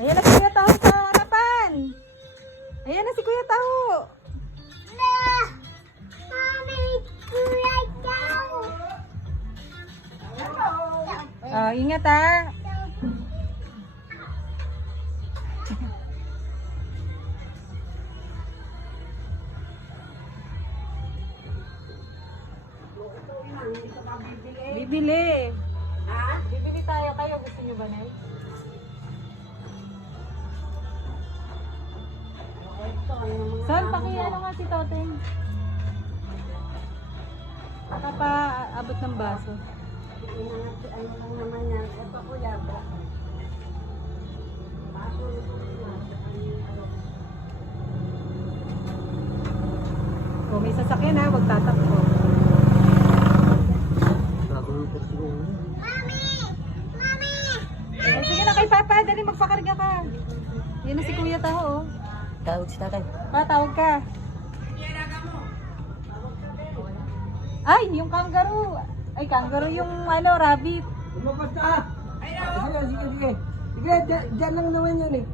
Ayan na si Kuya Taho sa harapan. Ayan na si Kuya Taho. Ingat ha. Bibili. Ha? Bibili tayo. Kayo gusto nyo ba, Nay? Saan? Pakiano nga si Toteng. Abot ng baso. Ano lang naman yan. Ito kuya. Kung may sasakyan ha, huwag tatakbo. Sige na kay Papa, dali magpakarga ka. Yan na si Kuya Taho. Tawag si tatay. Tawag ka. Ay, yung kangaroo. Ay, kangaroo yung rabbit. Lumabas ka! Sige. Sige, dyan lang naman yun eh.